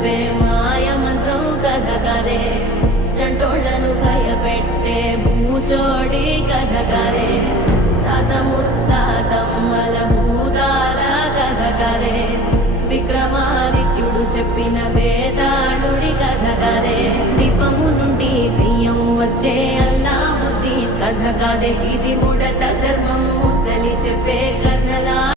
చెప్పే మాయ మంత్రం కథ కదే చంటోళ్లను భయపెట్టే భూచోడి కథ కదే తాత ముత్తాతమ్మల భూతాల కథ కదే విక్రమాదిత్యుడు చెప్పిన వేదాళుడి కథ కదే దీపము నుండి దెయ్యం వచ్చే అల్లావుద్దీన్ కథ కదే ఇది ముడత చర్మం ముసలి చెప్పే